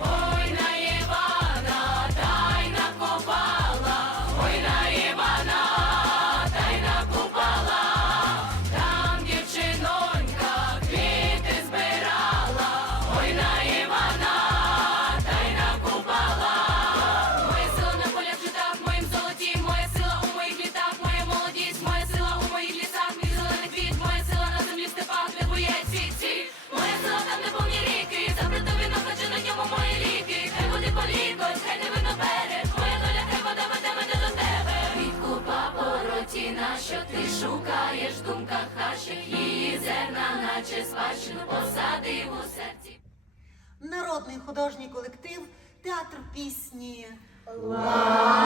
Ой, наєбана, дай накопала, ой, наєбана. кращих її зерна, наче спадщину посадив у серці. Народний художній колектив, театр пісні. Ла.